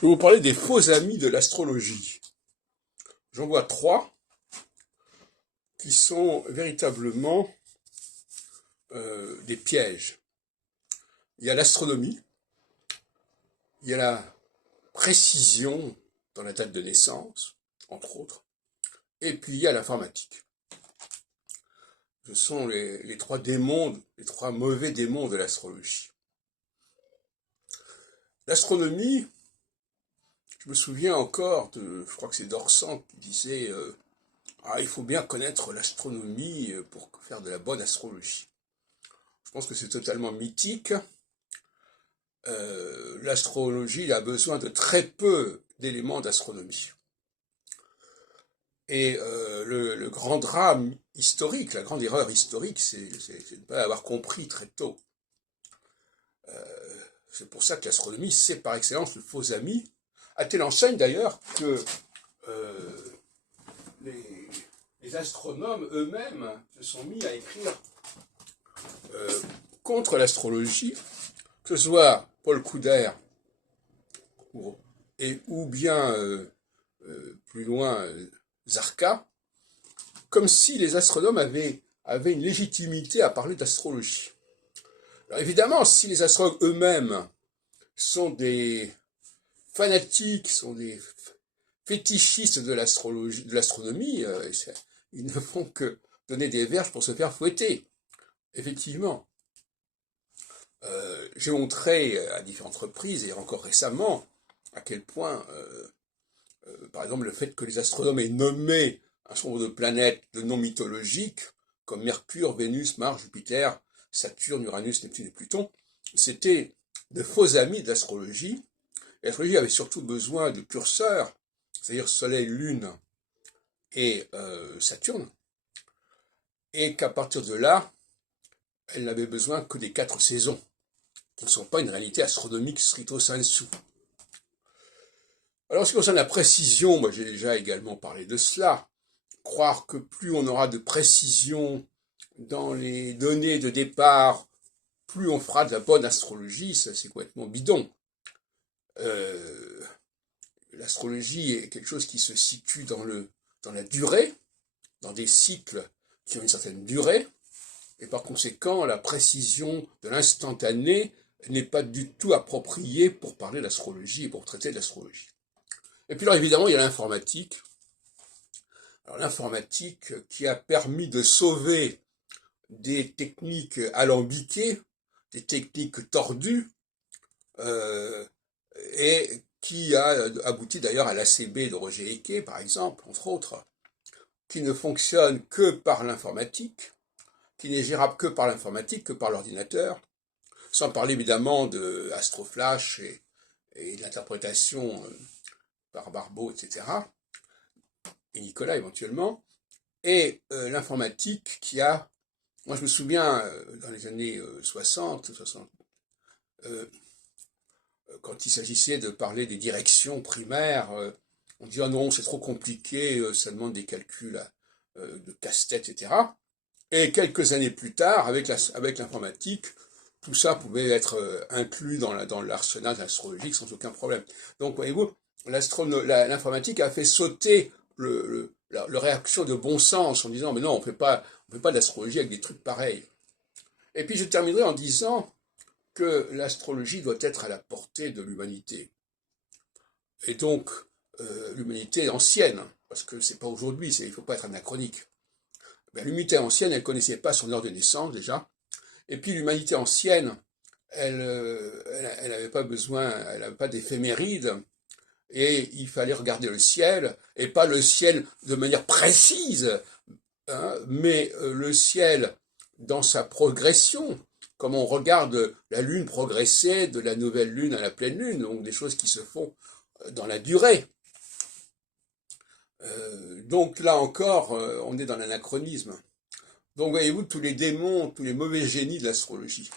Je vais vous parler des faux amis de l'astrologie. J'en vois trois qui sont véritablement des pièges. Il y a l'astronomie, il y a la précision dans la date de naissance, entre autres, et puis il y a l'informatique. Ce sont les trois démons, les trois mauvais démons de l'astrologie. L'astronomie, je me souviens encore je crois que c'est Dorsan qui disait il faut bien connaître l'astronomie pour faire de la bonne astrologie. Je pense que c'est totalement mythique. L'astrologie a besoin de très peu d'éléments d'astronomie. Et le grand drame historique, la grande erreur historique, c'est de ne pas avoir compris très tôt. C'est pour ça que l'astronomie, c'est par excellence le faux ami, à telle enseigne d'ailleurs que les astronomes eux-mêmes se sont mis à écrire contre l'astrologie, que ce soit Paul Couder ou bien plus loin Zarka, comme si les astronomes avaient une légitimité à parler d'astrologie. Alors évidemment, si les astronomes eux-mêmes sont des fanatiques, sont des fétichistes de l'astronomie, ils ne font que donner des verges pour se faire fouetter. Effectivement. J'ai montré à différentes reprises, et encore récemment, à quel point, par exemple, le fait que les astronomes aient nommé un certain nombre de planètes de noms mythologiques, comme Mercure, Vénus, Mars, Jupiter, Saturne, Uranus, Neptune et Pluton, c'était de faux amis de l'astrologie. L'astrologie avait surtout besoin de curseurs, c'est-à-dire Soleil, Lune et Saturne, et qu'à partir de là, elle n'avait besoin que des 4 saisons, qui ne sont pas une réalité astronomique stricto sensu. Alors, en ce qui concerne la précision, moi j'ai déjà également parlé de cela. Croire que plus on aura de précision dans les données de départ, plus on fera de la bonne astrologie, ça c'est complètement bidon. L'astrologie est quelque chose qui se situe dans la durée, dans des cycles qui ont une certaine durée, et par conséquent, la précision de l'instantané n'est pas du tout appropriée pour parler d'astrologie et pour traiter de l'astrologie. Et puis alors évidemment, il y a l'informatique. Alors l'informatique qui a permis de sauver des techniques alambiquées, des techniques tordues, et qui a abouti d'ailleurs à l'ACB de Roger Eke, par exemple, entre autres, qui ne fonctionne que par l'informatique, qui n'est gérable que par l'informatique, que par l'ordinateur, sans parler évidemment de Astroflash et de l'interprétation par Barbeau, etc., et Nicolas éventuellement, et l'informatique qui a, moi je me souviens, dans les années 60, quand il s'agissait de parler des directions primaires, on dit « Ah non, c'est trop compliqué, ça demande des calculs de casse-tête, etc. » Et quelques années plus tard, avec l'informatique, tout ça pouvait être inclus dans l'arsenal astrologique sans aucun problème. Donc, voyez-vous, l'informatique a fait sauter la réaction de bon sens en disant « Mais non, on fait pas d'astrologie avec des trucs pareils. » Et puis je terminerai en disant que l'astrologie doit être à la portée de l'humanité. Et donc, l'humanité ancienne, parce que c'est pas aujourd'hui, il ne faut pas être anachronique. L'humanité ancienne, elle ne connaissait pas son heure de naissance déjà. Et puis l'humanité ancienne, elle n'avait pas besoin, elle n'avait pas d'éphéméride. Et il fallait regarder le ciel, et pas le ciel de manière précise, hein, mais le ciel dans sa progression, comme on regarde la lune progresser de la nouvelle lune à la pleine lune, donc des choses qui se font dans la durée. Donc là encore, on est dans l'anachronisme. Donc voyez-vous tous les démons, tous les mauvais génies de l'astrologie.